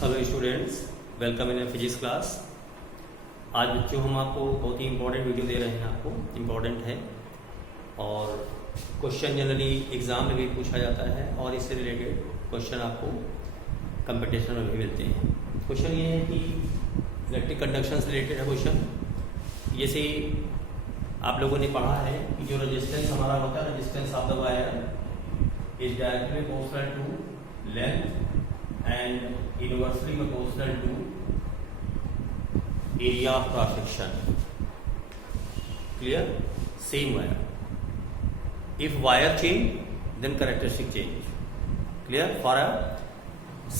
Hello students, welcome in physics class. आज बच्चों हम आपको बहुत ही इंपॉर्टेंट वीडियो दे रहे हैं। आपको इम्पॉर्टेंट है और क्वेश्चन जनरली एग्ज़ाम में भी पूछा जाता है और इससे रिलेटेड क्वेश्चन आपको कंपटीशन में भी मिलते हैं। क्वेश्चन ये है कि इलेक्ट्रिक कंडक्शन से रिलेटेड है क्वेश्चन। जैसे आप लोगों ने पढ़ा है कि जो रेजिस्टेंस हमारा होता है, resistance of the wire is directly proportional to length and inversely proportional to area of cross section. Clear? Same wire. If wire change, then characteristic change. Clear? For a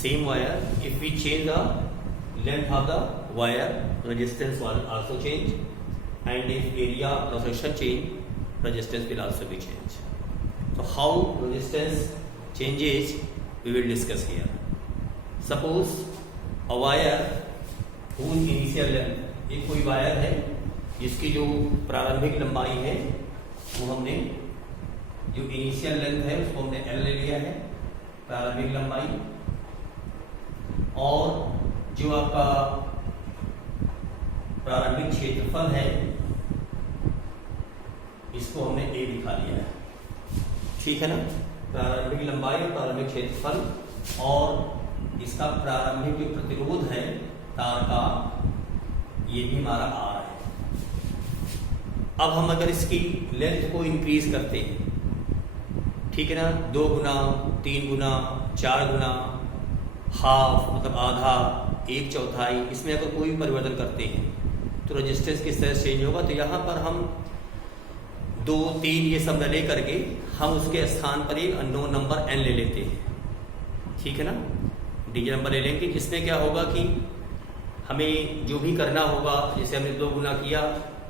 same wire, if we change the length of the wire, resistance will also change, and if area of cross section change, resistance will also be changed. So how resistance changes, we will discuss here. Suppose a wire whose initial length, एक कोई wire है जिसकी जो प्रारंभिक लंबाई है वो हमने, जो इनिशियल लेंथ है उसको हमने L ले लिया है, प्रारंभिक लंबाई, और जो आपका प्रारंभिक क्षेत्रफल है इसको हमने A दिखा लिया है। ठीक है ना? प्रारंभिक लंबाई और प्रारंभिक क्षेत्रफल और इसका प्रारंभिक जो प्रतिरोध है तार का, ये भी हमारा R है। अब हम अगर इसकी लेंथ को इंक्रीज करते हैं, ठीक है ना, 2 गुना, 3 गुना, 4 गुना, हाफ मतलब आधा, 1/4, इसमें अगर कोई भी परिवर्तन करते हैं तो रेजिस्टेंस किस तरह से चेंज होगा। तो यहाँ पर हम 2, 3 ये सब न ले करके हम उसके स्थान पर एक अननोन नंबर n ले लेते हैं। ठीक है ना? डीजे नंबर ले लेंगे, जिसमें क्या होगा कि हमें जो भी करना होगा, जैसे हमने 2 गुना किया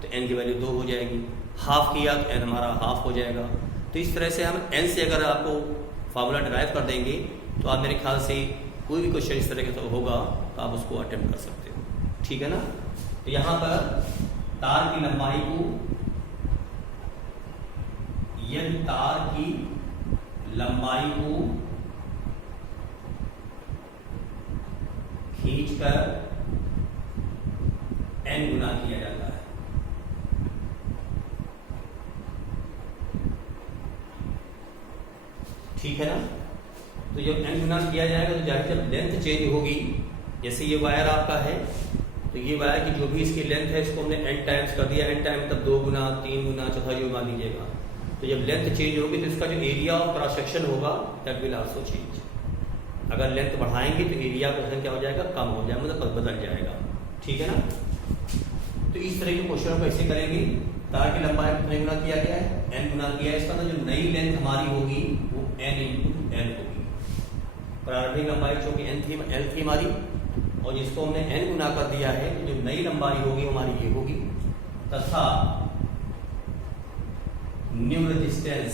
तो n की वैल्यू 2 हो जाएगी, हाफ किया तो n हमारा हाफ हो जाएगा। तो इस तरह से हम n से अगर आपको फार्मूला डिराइव कर देंगे तो आप मेरे ख्याल से कोई भी क्वेश्चन इस तरह का होगा तो आप उसको अटेम्प्ट कर सकते हो। ठीक है ना? तो यहाँ पर तार की लंबाई को, यदि तार की लंबाई को खींचकर n गुना किया जाता है, ठीक है ना? तो जब n गुना किया जाएगा तो जाहिर जब लेंथ चेंज होगी, जैसे ये वायर आपका है तो ये वायर की जो भी इसकी लेंथ है इसको हमने n टाइम्स कर दिया। n टाइम तब 2 गुना, 3 गुना, चौथा जो मान लीजिएगा। तो जब लेंथ चेंज होगी तो इसका जो एरिया ऑफ क्रॉस सेक्शन होगा दैट विल आल्सो चेंज। अगर लेंथ बढ़ाएंगे तो एरिया का क्या हो जाएगा, कम हो जाएगा, मतलब बदल जाएगा। ठीक है ना? तो इस तरह के क्वेश्चन को ऐसे करेंगे। तार की लंबाई कितने गुना किया गया है, n गुना किया है। इसका तो जो नई लेंथ हमारी होगी वो n × n होगी। प्रारंभिक लंबाई जो कि L थी हमारी, और जिसको हमने n गुना कर दिया है तो जो नई लंबाई होगी हमारी ये होगी, तथा new resistance,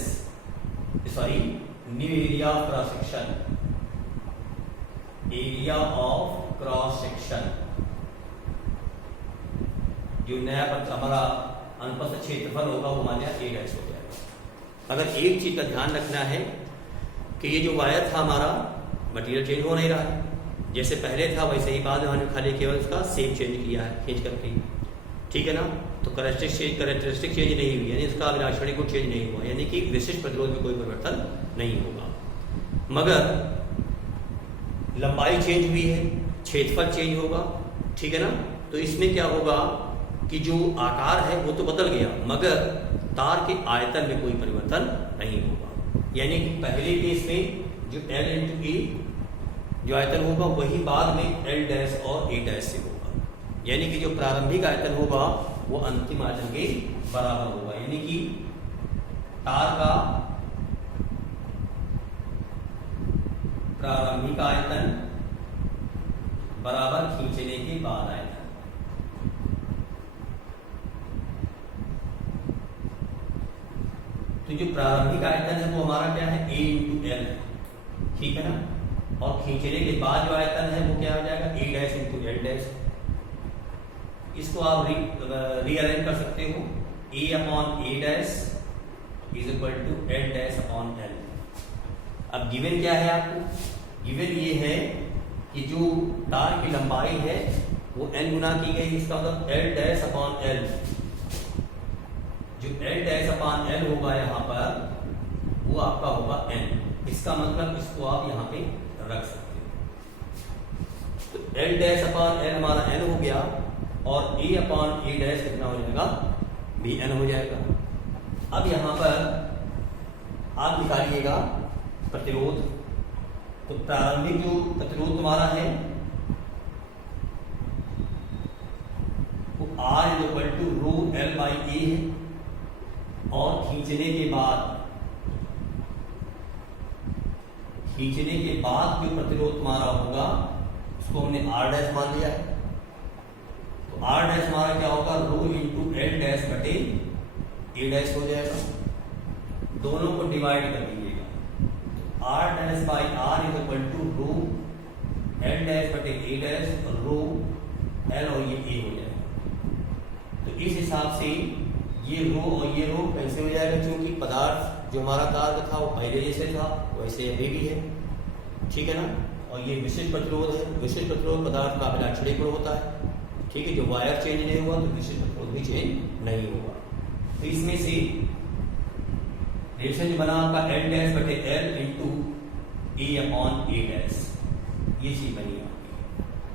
sorry new area of cross section, area of cross section, जो नया हमारा अनुप्रस्थ क्षेत्रफल होगा वो हमारे यहाँ A' हो जाएगा। अगर एक चीज का ध्यान रखना है कि ये जो वायर था हमारा, मटेरियल चेंज हो नहीं रहा है, जैसे पहले था वैसे ही बाद में हमने खाली केवल उसका शेप चेंज किया है खींच करके। ठीक है ना? तो कैरेक्टरिस्टिक चेंज नहीं हुई, यानी इसका अभिलाक्षणिक गुण चेंज नहीं हुआ, यानी कि विशिष्ट प्रतिरोध में कोई परिवर्तन नहीं होगा। मगर लंबाई चेंज हुई है, क्षेत्रफल चेंज होगा। ठीक है ना? तो इसमें क्या होगा कि जो आकार है वो तो बदल गया, मगर तार के आयतन में कोई परिवर्तन नहीं होगा। यानी कि पहले केस में जो L × A जो आयतन होगा वही बाद में L' और A' से होगा। यानी कि जो प्रारंभिक आयतन होगा वो अंतिम आयतन के बराबर होगा। यानी कि तार का प्रारंभिक आयतन बराबर खींचने के बाद आयतन। तो जो प्रारंभिक आयतन है वो हमारा क्या है, A × L है। ठीक है ना? और खींचने के बाद जो आयतन है वो क्या हो जाएगा, A' × L'। इसको आप रीअरेंज कर सकते हो, A/A' is equal to L' upon L। अब गिवन क्या है आपको, गिवन ये है कि जो तार की लंबाई है वो n गुना की गई, इसका मतलब l डैश अपॉन l, जो l डैश अपॉन l होगा यहाँ पर वो आपका होगा n। इसका मतलब इसको आप यहाँ पे रख सकते हो। तो l डैश अपॉन l हमारा n हो गया और a अपॉन a डैश कितना हो जाएगा, bn हो जाएगा। अब यहाँ पर आप निकालिएगा प्रतिरोध। तो प्रारंभिक जो प्रतिरोध तुम्हारा है वो R equal to rho L by A है, और खींचने के बाद जो प्रतिरोध तुम्हारा होगा उसको हमने R डैश मान लिया है। तो R डैश हमारा क्या होगा, रो इंटू L डैश बटे ए डैश हो जाएगा। दोनों को डिवाइड कर दीजिएगा। R dash by R is equal to rho L dash बटे ए डैश, रो L और ये ए हो जाएगा। तो इस हिसाब से ये रो और ये रो कैंसिल हो जाएगा, क्योंकि पदार्थ जो हमारा तार था वो पहले जैसे था वैसे अभी भी है, ठीक है ना। और ये विशिष्ट प्रतिरोध है। विशिष्ट प्रतिरोध पदार्थ का अभिलाक्षणिक गुण होता है, ठीक है। जो वायर चेंज नहीं हुआ तो विशिष्ट प्रतिरोध भी चेंज नहीं होगा। तो इसमें से रिलेशन जो बना आपका L डैश बटे L into A upon A dash, ये चीज बनी आपकी।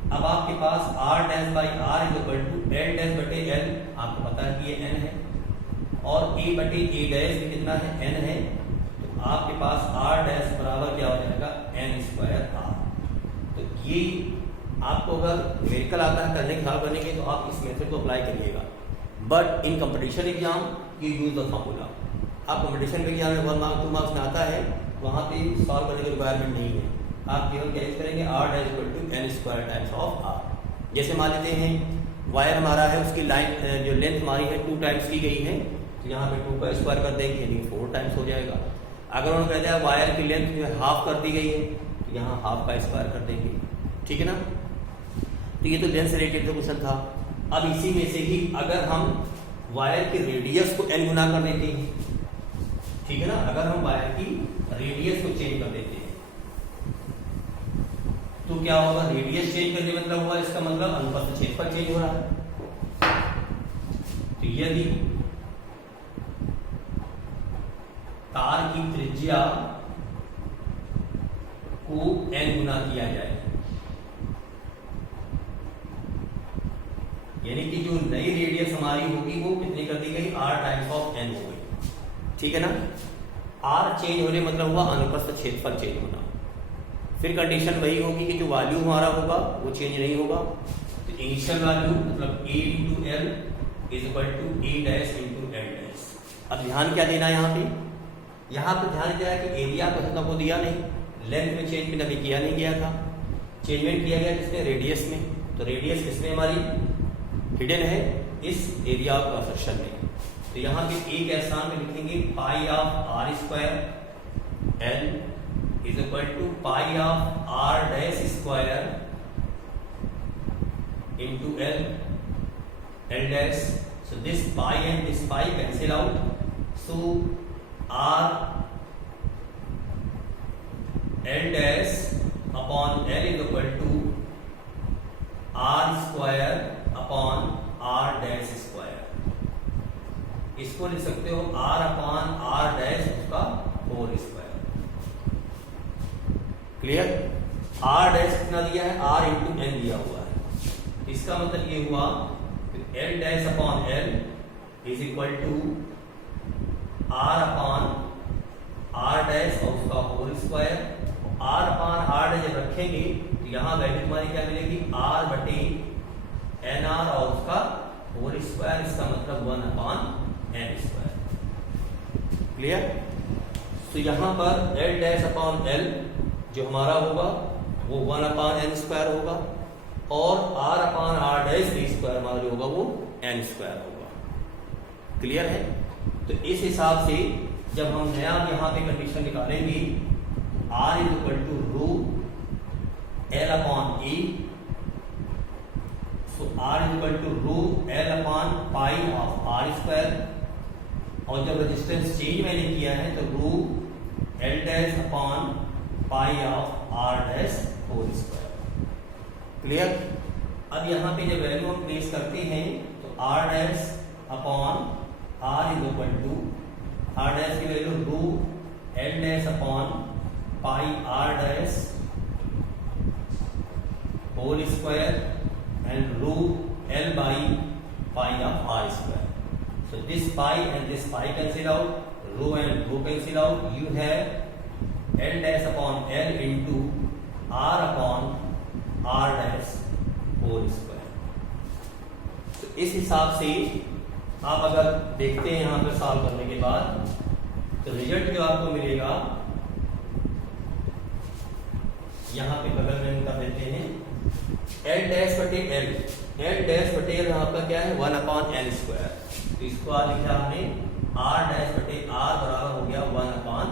अब आपके पास R dash by R is equal to L dash बटे L, आपको पता है कि ये n है, और a बटे ए डैश भी कितना है, n है। तो आपके पास R डैश बराबर क्या हो जाएगा, n स्क्वायर R। तो ये आपको अगर न्यूमेरिकल आता है करने ख्याल करने के, तो आप इस मेथड को अप्लाई करिएगा। But in competition exam you use the formula. आप कंपटीशन के एग्जाम में 1 मार्क्स 2 मार्क्स में आता है, वहाँ पे सॉल्व करने की रिक्वायरमेंट नहीं है। आप केवल क्या यूज करेंगे, R dash equal to n square times of R। जैसे मान लेते हैं वायर हमारा है, उसकी लाइन जो लेंथ हमारी है 2 टाइम्स की गई है, तो यहाँ पे 2 का स्क्वायर कर देंगे यानी 4 टाइम्स हो जाएगा। अगर उन्होंने कहते हैं वायर की लेंथ जो है हाफ कर दी गई है, तो यहाँ हाफ का स्क्वायर कर देंगे, ठीक है ना। तो ये तो लेंथ से रिलेटेड क्वेश्चन था। अब इसी में से ही अगर हम वायर की रेडियस को n गुना कर देते हैं, ठीक है ना, अगर हम वायर की रेडियस को चेंज कर देते हैं तो क्या होगा, रेडियस चेंज करने मतलब हुआ, इसका मतलब अनुप्रस्थ क्षेत्रफल चेंज हो रहा है। तो यदि तार की त्रिज्या को n गुना किया जाए, यानी कि जो नई रेडियस हमारी होगी वो कितनी कर दी गई, R टाइम्स ऑफ n हो गई, ठीक है ना। R चेंज होने मतलब हुआ अनुप्रस्थ क्षेत्रफल चेंज होना। फिर कंडीशन वही होगी कि जो वैल्यू हमारा होगा वो चेंज नहीं होगा। तो इनिशियल वैल्यू मतलब a into L is equal to A dash into L dash. अब ध्यान क्या देना है यहाँ पे ध्यान दिया है कि एरिया को को दिया नहीं, लेंथ में चेंज भी किया नहीं गया था, चेंजमेंट किया गया किसमें, रेडियस में। तो रेडियस किसमें हमारी हिडन है, इस एरिया ऑफ क्रॉस सेक्शन में। तो यहाँ पे एक एहसान में लिखेंगे pi of R square L is equal to pi of R dash square into L dash. So this pi and this pi cancel out. So R L dash upon L is equal to R square upon R dash square. इसको लिख सकते हो R upon R dash उसका whole square. Clear. R dash कितना दिया है, R into N दिया हुआ है। इसका मतलब ये हुआ L dash upon L is equal to R upon R dash और उसका whole square. R upon R dash जब रखेंगे तो यहाँ वैल्यू हमारी क्या मिलेगी, R बटे NR और उसका होल स्क्वायर, इसका मतलब 1 upon N स्क्वायर। क्लियर। तो यहाँ पर L dash upon L जो हमारा होगा वो 1 upon N स्क्वायर होगा और R upon R dash square हमारा जो होगा वो N स्क्वायर होगा। क्लियर है। तो इस हिसाब से जब हम नया यहाँ पे कंडीशन निकालेंगे R is equal to rho L upon E, so R is equal to rho L upon pi of R square, और जब रेजिस्टेंस चेंज मैंने किया है तो rho L dash upon pi of R dash whole square. Clear. अब यहाँ पे जब वैल्यू हम प्लेस करते हैं तो R dash upon R is equal to R dash की value rho L dash upon pi R dash whole square and rho L by pi of R square. So this pi and this pi cancel out, rho and rho cancel out. You have L dash upon L into R upon R dash whole square. तो इस हिसाब से आप अगर देखते हैं यहाँ पर सॉल्व करने के बाद तो रिजल्ट जो आपको मिलेगा यहाँ पे बगल में कर देते हैं L डैश बटे L. L डैश बटे L आपका क्या है 1 अपॉन L स्क्वायर. तो इसको आज लिखा हमने R डैश बटे R बराबर हो गया 1 अपॉन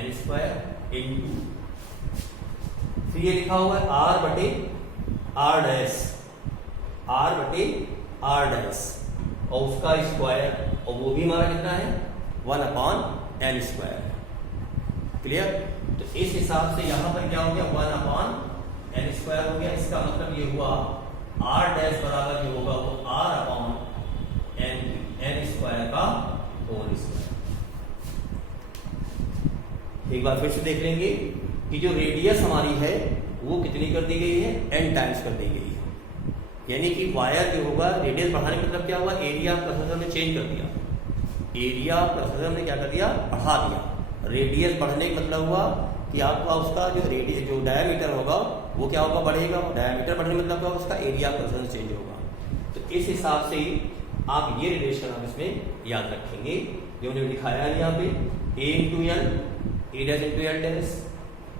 L स्क्वायर इंटू फिर ये लिखा हुआ है R बटे R डैश और उसका स्क्वायर और वो भी हमारा कितना है 1 अपॉन L स्क्वायर. क्लियर. तो इस हिसाब से यहां पर क्या हो गया 1 अपॉन L स्क्वायर हो गया. इसका मतलब ये हुआ R डैश बराबर जो होगा वो R अपॉन L स्क्वायर का होल स्क्वायर. एक बार फिर से देख लेंगे कि जो रेडियस हमारी है वो कितनी कर दी गई है n टाइम्स कर दी गई है. यानी कि वायर जो होगा रेडियस बढ़ाने का मतलब क्या हुआ एरिया ऑफ कर्सर में चेंज कर दिया. एरिया ऑफ कर्सर ने क्या कर दिया बढ़ा दिया. रेडियस बढ़ने का मतलब हुआ कि आपका उसका जो रेडियस जो डायमीटर होगा वो क्या होगा बढ़ेगा. डायमीटर बढ़ने का मतलब क्या उसका एरिया ऑफ कर्सर चेंज होगा. तो इस हिसाब से आप ये रिलेशन आप इसमें याद रखेंगे जो हमने दिखाया है यहाँ पे a into L A dash into L dash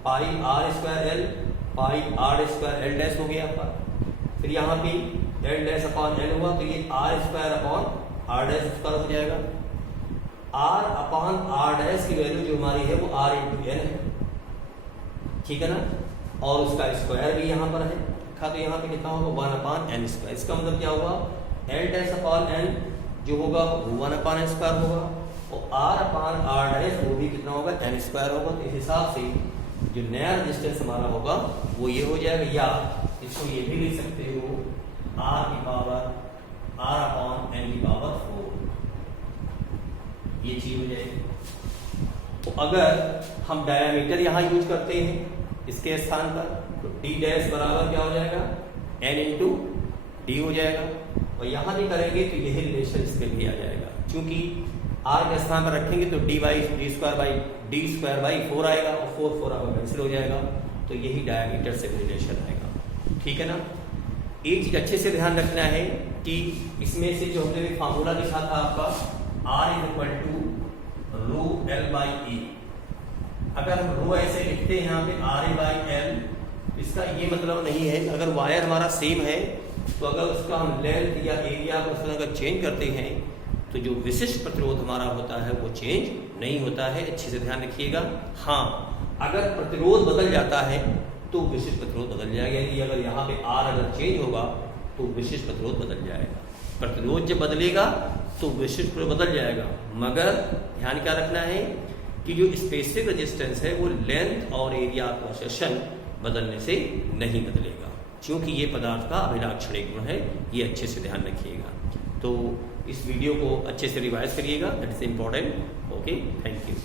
pi R square L pi R square L dash हो गया आपका. फिर यहाँ पे एल डैश अपॉन एल हुआ तो ये R square upon R dash square हो जाएगा. आर अपॉन आर डैश की वैल्यू जो हमारी है वो आर इंटू एल है. ठीक है ना. और उसका स्क्वायर भी यहाँ पर है तो यहाँ पे कितना होगा 1 अपॉन एन स्क्वायर. इसका मतलब क्या हुआ एल डैश अपॉन एन जो होगा वो 1 अपॉन एन स्क्वायर होगा और आर अपॉन आर डैश वो भी कितना होगा एन स्क्वायर होगा. तो इस हिसाब से जो नया रेजिस्टेंस हमारा होगा वो ये हो जाएगा. या इसको ये भी लिख सकते हो आर की पावर आर अपॉन एन की पावर 4 ये चीज हो जाएगी. तो अगर हम डायमीटर यहाँ यूज करते हैं इसके स्थान पर तो डी डैश बराबर क्या हो जाएगा एन इंटू डी हो जाएगा. और यहां भी करेंगे तो यही रिलेशन इसके भी आ जाएगा क्योंकि आर के स्थान पर रखेंगे तो डी स्क्वायर बाई 4 आएगा और 4 आपका कैंसिल हो जाएगा. तो यही डायमीटर से रिलेशन आएगा. ठीक है ना. एक चीज अच्छे से ध्यान रखना है कि इसमें से जो हमने भी फार्मूला लिखा था आपका R is equal to rho L by A. अगर हम रो ऐसे लिखते हैं यहाँ पे आर ए बाई एल इसका ये मतलब नहीं है अगर वायर हमारा सेम है तो अगर उसका हम लेंथ या एरिया को अगर चेंज करते हैं तो जो विशिष्ट प्रतिरोध हमारा होता है वो चेंज नहीं होता है. अच्छे से ध्यान रखिएगा. हाँ अगर प्रतिरोध बदल जाता है तो विशिष्ट प्रतिरोध बदल जाएगा. यानी अगर यहाँ पे आर अगर चेंज होगा तो विशिष्ट प्रतिरोध बदल जाएगा. प्रतिरोध जब बदलेगा तो विशिष्ट प्रतिरोध बदल जाएगा. मगर ध्यान क्या रखना है कि जो स्पेसिफिक रेजिस्टेंस है वो लेंथ और एरिया ऑफ सेशन बदलने से नहीं बदलेगा क्योंकि ये पदार्थ का अभिलाक्षणिक गुण है. ये अच्छे से ध्यान रखिएगा. तो इस वीडियो को अच्छे से रिवाइज करिएगा. That is important. Okay thank you.